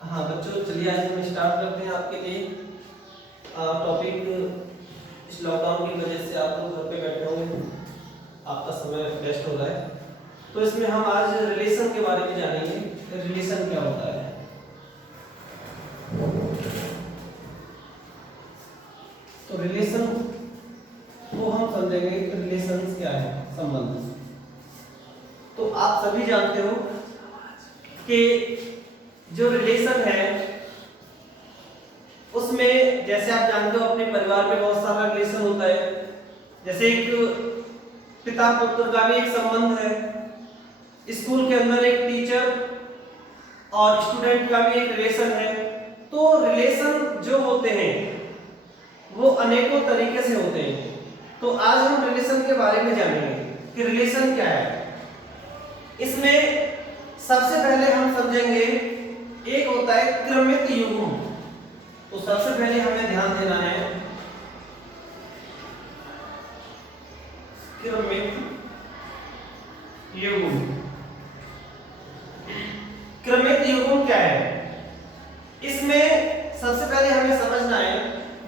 हाँ बच्चों, चलिए आज हम स्टार्ट करते हैं आपके लिए टॉपिक। इस लॉकडाउन की वजह से आप लोग घर पे बैठे होंगे, आपका समय वेस्ट हो रहा है, तो इसमें हम आज रिलेशन के बारे में जानेंगे। रिलेशन क्या होता है, तो रिलेशन को हम समझेंगे कि रिलेशन क्या है, संबंध। तो आप सभी जानते हो कि जो रिलेशन है उसमें, जैसे आप जानते हो अपने परिवार में बहुत सारा रिलेशन होता है। जैसे एक पिता पुत्र का भी एक संबंध है, स्कूल के अंदर एक टीचर और स्टूडेंट का भी एक रिलेशन है। तो रिलेशन जो होते हैं वो अनेकों तरीके से होते हैं। तो आज हम रिलेशन के बारे में जानेंगे कि रिलेशन क्या है। इसमें सबसे पहले हम समझेंगे, एक होता है क्रमिक युग्म। तो सबसे पहले हमें ध्यान देना है क्रमिक युग्म। क्रमिक युग्म क्या है, इसमें सबसे पहले हमें समझना है,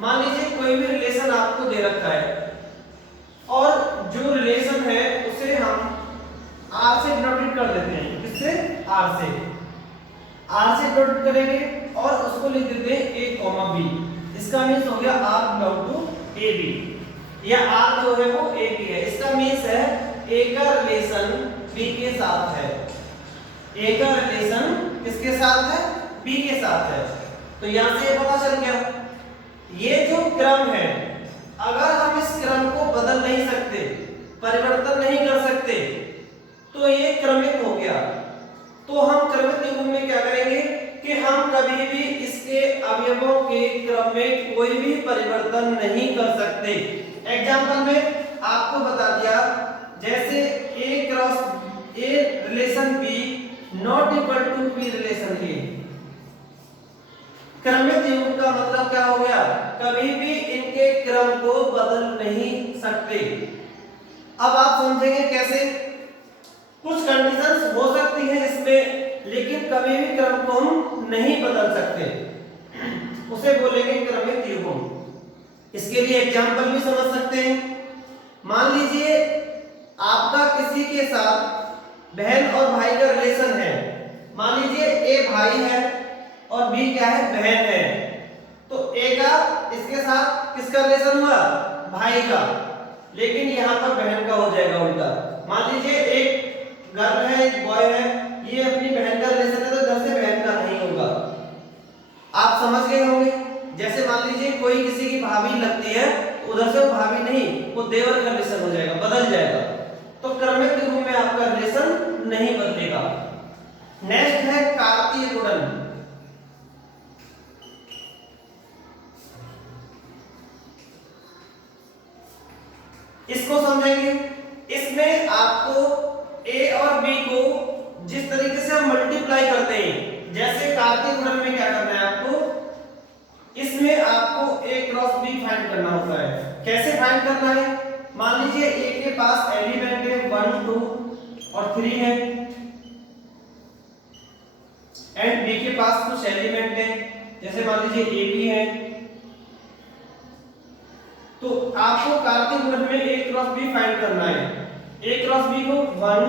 मान लीजिए कोई भी रिलेशन आपको दे रखा है और जो रिलेशन है उसे हम आर से डिनोटेट कर देते हैं। किससे? आर से। आर से डिनोटेट करेंगे और उसको लिख देते हैं ए कॉमा बी। इसका मीन्स हो गया R belong to A B, या आर जो है वो ए बी है। इसका मीन्स है ए का रिलेशन बी के साथ है। ए का रिलेशन किसके साथ है? बी के साथ है। तो यहां से ये पता चल गया, ये जो क्रम है, अगर हम इस क्रम को बदल नहीं सकते, परिवर्तन नहीं कर सकते, तो ये क्रमिक हो गया। तो हम क्रमिक युग्म में क्या करेंगे कि हम कभी भी इसके अवयवों के क्रम में कोई भी परिवर्तन नहीं कर सकते। एग्जांपल में आपको बता दिया, जैसे A cross A relation B not equal to B relation A. क्रमिक युग्म का मतलब क्या हो गया? कभी भी इनके क्रम को बदल नहीं सकते। अब आप समझेंगे कैसे। कुछ कंडीशंस हो सकती हैं इसमें, लेकिन कभी भी क्रम को हम नहीं बदल सकते, उसे बोलेंगे क्रमिक युग्म। इसके लिए एग्जांपल भी समझ सकते हैं। मान लीजिए आपका किसी के साथ बहन और भाई का रिलेशन है। मान लीजिए ए भाई है और बी क्या है? बहन है। तो ए का इसके साथ किसका रिलेशन हुआ? भाई का। लेकिन यहां पर बहन का हो जाएगा उल्टा। मान लीजिए एक गर्ल है, एक बॉय है, ये अपनी बहन का रिलेशन है, तो इधर से बहन का नहीं होगा। आप समझ गए होंगे। जैसे मान लीजिए कोई किसी की भाभी लगती है, उधर से वो भाभी नहीं, वो देवर का रिलेशन हो जाएगा, बदल जाएगा। तो क्रमिक युग्म में आपका रिलेशन नहीं बदलेगा। नेक्स्ट है कार्तीय गुणन। इसको समझेंगे। इसमें आपको ए और बी को जिस तरीके से हम मल्टीप्लाई करते हैं, जैसे कार्तीय गुणन में क्या करना है आपको, इसमें आपको ए क्रॉस बी फाइंड करना होता है। कैसे फाइंड करना है? मान लीजिए ए के पास एलिमेंट है 1 2 और 3 है, एंड बी के पास कुछ एलिमेंट है, जैसे मान लीजिए ए बी है। तो आपको कार्तीय गुणन में ए क्रॉस बी फाइंड करना है। ए क्रॉस बी को 1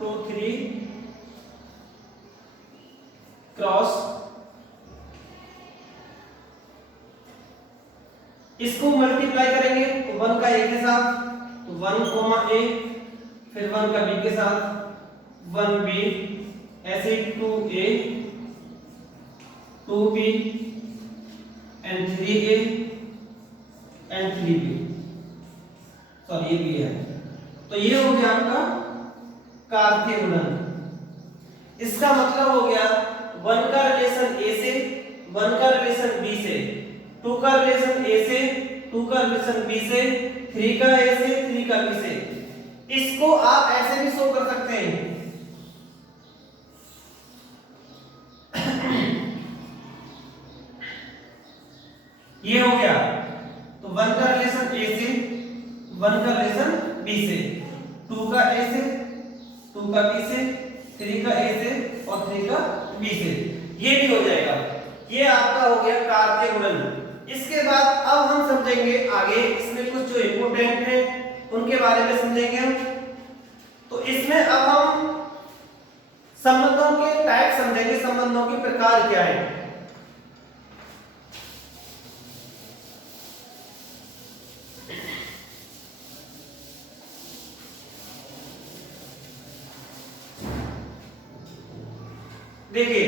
2 3 क्रॉस, इसको मल्टीप्लाई करेंगे तो 1 का ए के साथ, तो 1 ए, फिर 1 का बी के साथ 1 बी, ऐसे 2 A 2 B and 3 A and 3 B, sorry ये बी है। तो ये हो गया आपका कार्तीय गुणन। इसका मतलब हो गया 1 का रिलेशन ए से, 1 का रिलेशन बी से, 2 का रिलेशन ए से, 2 का रिलेशन बी से, 3 का ए से, 3 का बी से। इसको आप ऐसे भी शो कर सकते हैं, ये हो गया। तो 1 का रिलेशन ए से, 1 का रिलेशन बी से, 2 का ए से, 2 का बी से, 3 का ए से और 3 का बी से। ये भी हो जाएगा। ये आपका हो गया कार्तीय गुणन। इसके बाद अब हम समझेंगे आगे, इसमें कुछ जो इंपोर्टेंट है उनके बारे में समझेंगे हम। तो इसमें अब हम संबंधों के टाइप समझेंगे, संबंधों के प्रकार क्या है। देखिए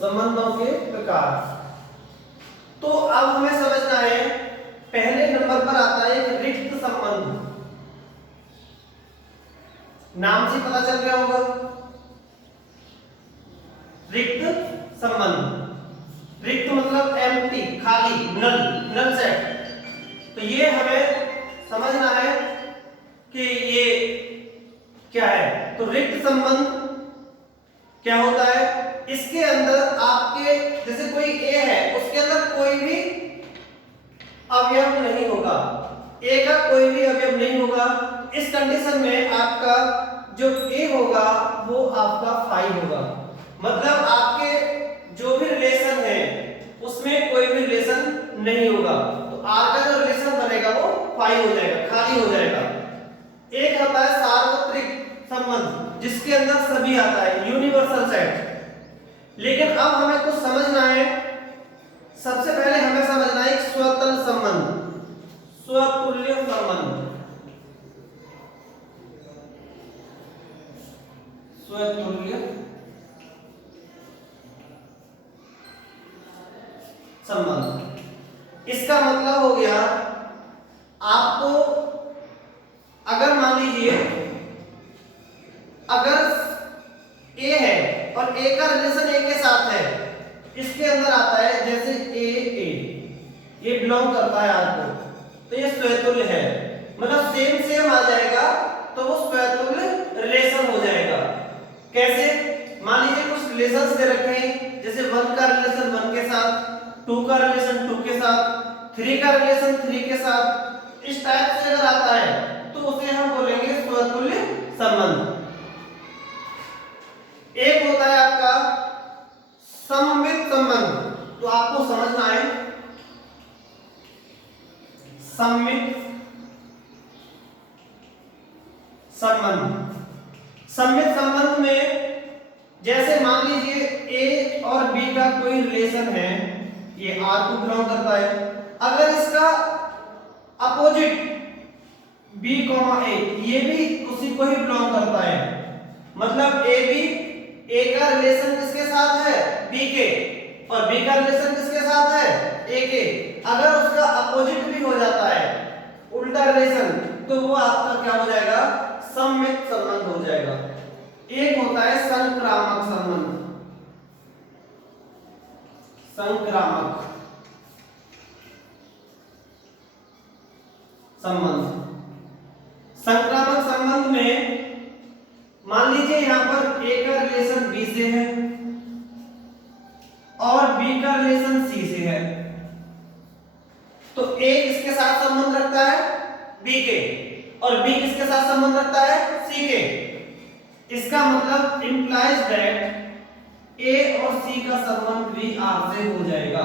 संबंधों के प्रकार, तो अब हमें समझना है, पहले नंबर पर आता है एक रिक्त संबंध। नाम से पता चल गया होगा, रिक्त संबंध। रिक्त मतलब एम्प्टी, खाली, नल, नल सेट। तो ये हमें समझना है कि ये क्या है। तो रिक्त संबंध क्या होता है, इसके अंदर आपके जैसे कोई ए है, उसके अंदर कोई भी अवयव नहीं होगा, ए का कोई भी अवयव नहीं होगा। इस कंडीशन में आपका जो ए होगा वो आपका फाई होगा। मतलब आपके जो भी रिलेशन है उसमें कोई भी रिलेशन नहीं होगा, तो आर का जो रिलेशन बनेगा वो फाई हो जाएगा, खाली हो जाएगा। एक होता है सार्वत्रिक संबंध, जिसके अंदर सभी आता है, यूनिवर्सल सेट। लेकिन अब हमें कुछ समझना है, सबसे पहले हमें समझना है एक स्वतंत्र संबंध, स्वतुल्य संबंध। स्वतुल्य संबंध, इसका मतलब हो गया आपको, अगर मान लीजिए अगर ए है और ए का रिलेशन ए के साथ है, इसके अंदर आता है जैसे ए ये बिलोंग करता है आर को, तो ये स्वतुल्य है, मतलब सेम सेम आ जाएगा, तो वो स्वतुल्य रिलेशन हो जाएगा। कैसे, मान लीजिए कुछ रिलेशंस दे रखे हैं, जैसे 1 का रिलेशन 1 के साथ, 2 का रिलेशन 2 के साथ, 3 का रिलेशन 3 के साथ, इस टाइप से अगर आता है तो उसे हम बोलेंगे स्वतुल्य संबंध। एक होता है आपका सममित संबंध, तो आपको समझना है सममित संबंध। सममित संबंध में जैसे मान लीजिए ए और बी का कोई रिलेशन है, ये आर को बिलोंग करता है, अगर इसका अपोजिट बी ए ये भी उसी को ही बिलोंग करता है, मतलब ए बी, ए का रिलेशन किसके साथ है, बी के, और बी का रिलेशन किसके साथ है, ए के, अगर उसका अपोजिट भी हो जाता है, उल्टा रिलेशन, तो वो आपका क्या हो जाएगा, सममित संबंध हो जाएगा। एक होता है संक्रामक संबंध, संक्रामक संबंध। संक्रामक संबंध में मान लीजिए यहां पर ए का रिलेशन बी से है और बी का रिलेशन सी से है, तो ए किसके साथ संबंध रखता है, बी के, और बी किसके साथ संबंध रखता है, सी के। इसका मतलब इंप्लाइज दैट ए और सी का संबंध भी आर से हो जाएगा।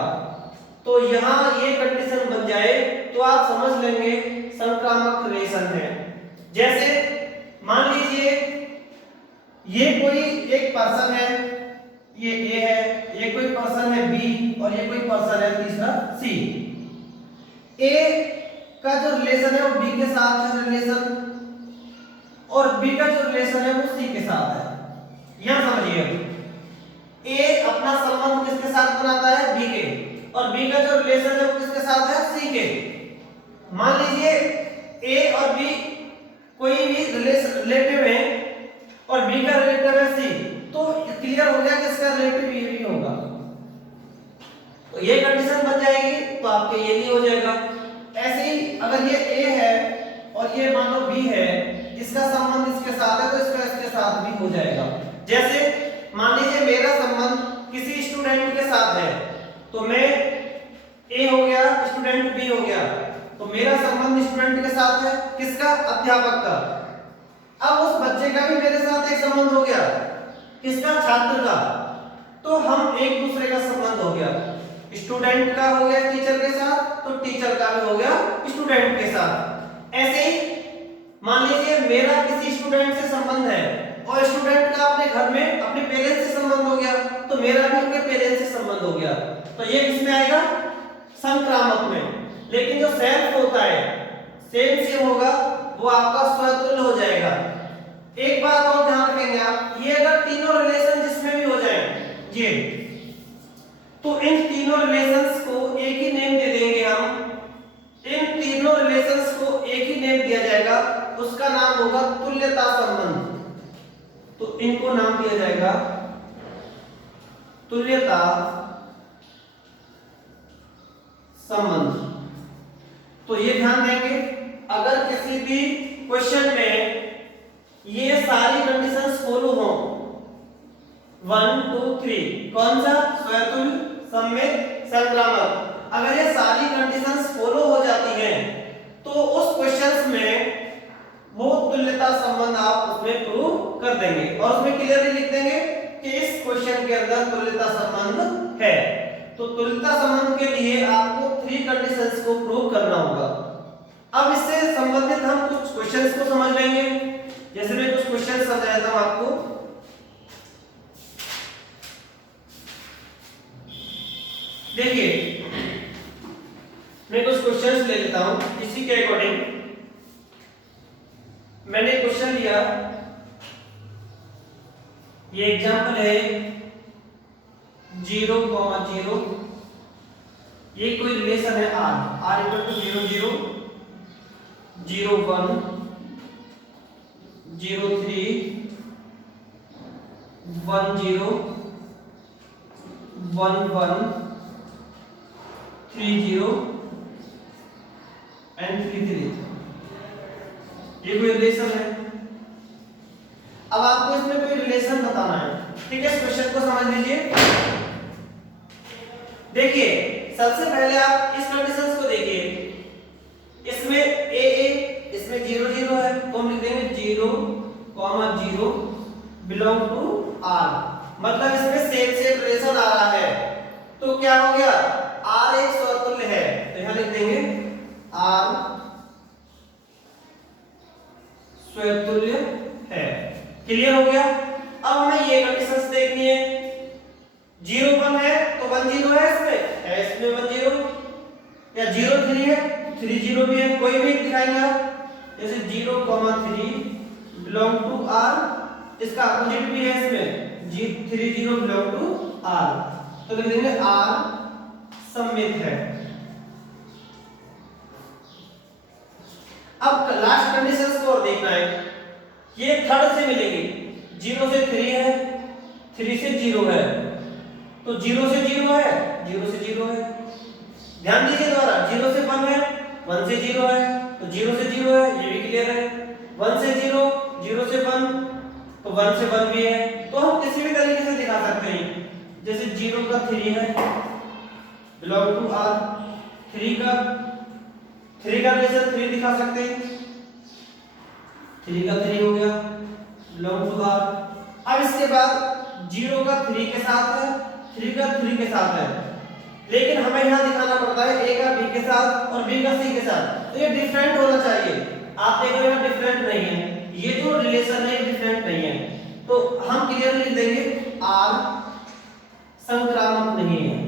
तो यहां ये कंडीशन बन जाए तो आप समझ लेंगे संक्रामक रिलेशन है। जैसे मान लीजिए ये कोई एक पर्सन है, ये ए है, ये कोई पर्सन है बी, और ये कोई पर्सन है तीसरा सी। ए का जो रिलेशन है वो बी के साथ है रिलेशन, और बी का जो रिलेशन है वो सी के साथ है। यहां समझिए, ए अपना संबंध किसके साथ बनाता है, बी के, और बी का जो रिलेशन है वो किसके साथ है, सी के। मान लीजिए ए और बी कोई भी रिलेटिव है और बी का रिलेटिव है सी, तो क्लियर हो गया कि इसका रिलेटिव ये भी होगा, तो ये कंडीशन बन जाएगी, तो आपके ये नहीं हो जाएगा। ऐसे ही अगर ये ए है और ये मान लो बी है, इसका संबंध इसके साथ है, तो इसका इसके साथ भी हो जाएगा। जैसे मान लीजिए मेरा संबंध किसी स्टूडेंट के साथ है, तो मैं स्टूडेंट बी हो गया, तो मेरा संबंध स्टूडेंट के साथ है, किसका? अध्यापक का। अब उस बच्चे का भी मेरे साथ एक संबंध हो गया, किसका? छात्र का। तो हम एक दूसरे का संबंध हो गया, स्टूडेंट का हो गया टीचर के साथ, तो टीचर का भी हो गया स्टूडेंट के साथ। ऐसे ही मान लीजिए मेरा किसी स्टूडेंट से संबंध है और स्टूडेंट का अपने घर में अपने पेरेंट्स से संबंध हो गया, तो मेरा भी उनके पेरेंट्स से संबंध हो गया। तो ये किसमें आएगा? संक्रामक में। लेकिन जो सेल्फ होता है, सेम होगा, वो आपका स्वतुल्य हो जाएगा। एक बात और ध्यान रखेंगे आप, ये अगर तीनों रिलेशन जिसमें भी हो जाए ये, तो इन तीनों रिलेशंस को एक ही नेम दे देंगे हम। इन तीनों रिलेशंस को एक ही नेम दिया जाएगा, उसका नाम होगा तुल्यता संबंध। तो इनको नाम दिया जाएगा तुल्यता संबंध। तो ये ध्यान देंगे, अगर किसी भी क्वेश्चन में ये सारी कंडीशंस फॉलो हो, 1 2 3, कौन सा? स्वतुल्य, सममित, संक्रामक। अगर ये सारी कंडीशंस फॉलो हो जाती हैं तो उस क्वेश्चंस में वो तुल्यता संबंध आप उसमें प्रूव कर देंगे और उसमें क्लियरली लिख देंगे कि इस क्वेश्चन के अंदर तुल्यता संबंध है। तो तुल्यता संबंध के लिए आपको 3 कंडीशंस को प्रूव करना होगा। अब इससे संबंधित हम कुछ क्वेश्चंस को समझ लेंगे। जैसे मैं कुछ क्वेश्चंस समझा देता हूं आपको। देखिए, मैं कुछ क्वेश्चंस ले लेता हूं, इसी के अकॉर्डिंग मैंने क्वेश्चन लिया। ये एग्जांपल है 0,0, ये कोई रिलेशन है r इक्वल टू 0 0 0 1 0 3 1 0 1 1 3 0 एंड 3 3। ये कोई रिलेशन है। अब आपको इसमें कोई रिलेशन बताना है, ठीक है? इस क्वेश्चन को समझ लीजिए। देखिए, सबसे पहले आप इस कंडीशंस को देखिए। इसमें a इसमें 0 0 है, तो हम लिख देंगे 0, 0 बिलोंग टू r। मतलब इसमें सेम रिलेशन आ रहा है, तो क्या हो गया? r एक स्वतुल्य है, तो यहां लिख देंगे r स्वतुल्य है। क्लियर हो गया? अब हमें ये कंडीशंस देखनी है। 0 1 है तो 1 0 है, इसमें 1 0, या 0 3 है 3 0 भी है, कोई भी दिखाएंगे आप। जैसे 0, 3 बिलोंग टू r, इसका अपोजिट भी है इसमें 3 0 बिलोंग टू r, तो लिख देंगे r सममित है। अब लास्ट कंडीशंस को और देखना है। ये थर्ड से मिलेगी, 0 से 3 है, 3 से 0 है, तो 0 से 0 है, 0 से 0 है। ध्यान दीजिए दोबारा, 0 से 1 है, 1 से 0 है, तो 0 से 0 है, ये भी क्लियर है। 1 से 0, 0 से 1, तो 1 से 1 भी है। तो हम किसी भी तरीके से दिखा सकते हैं। जैसे 0 का 3 है बिलोंग टू r, 3 का रिलेशन 3 दिखा सकते हैं, 3 का 3 हो गया बिलोंग टू r। अब इसके बाद 0 का 3 के साथ है, 3 का 3 के साथ है, लेकिन हमें यहाँ दिखाना पड़ता है a का b के साथ और b का c के साथ, तो ये डिफरेंट होना चाहिए। आप देखो यहाँ डिफरेंट नहीं है, ये जो रिलेशन है डिफरेंट नहीं है, तो हम क्लियरली लिख देंगे r संक्रामक नहीं है।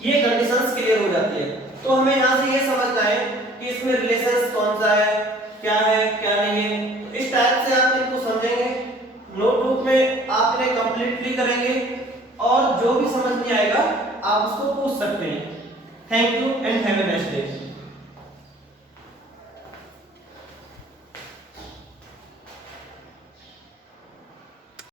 ये कंडीशंस क्लियर हो जाती है। तो हमें यहाँ से ये समझना है कि इसमें रिलेशंस कौन सा है, क्या नहीं है। तो इस टाइप से आप इनको समझेंगे, नोटबुक में आप इन्हें कंप्लीटली करेंगे और जो भी समझ नहीं आएगा आप उसको पूछ सकते हैं। Thank you and have a nice day.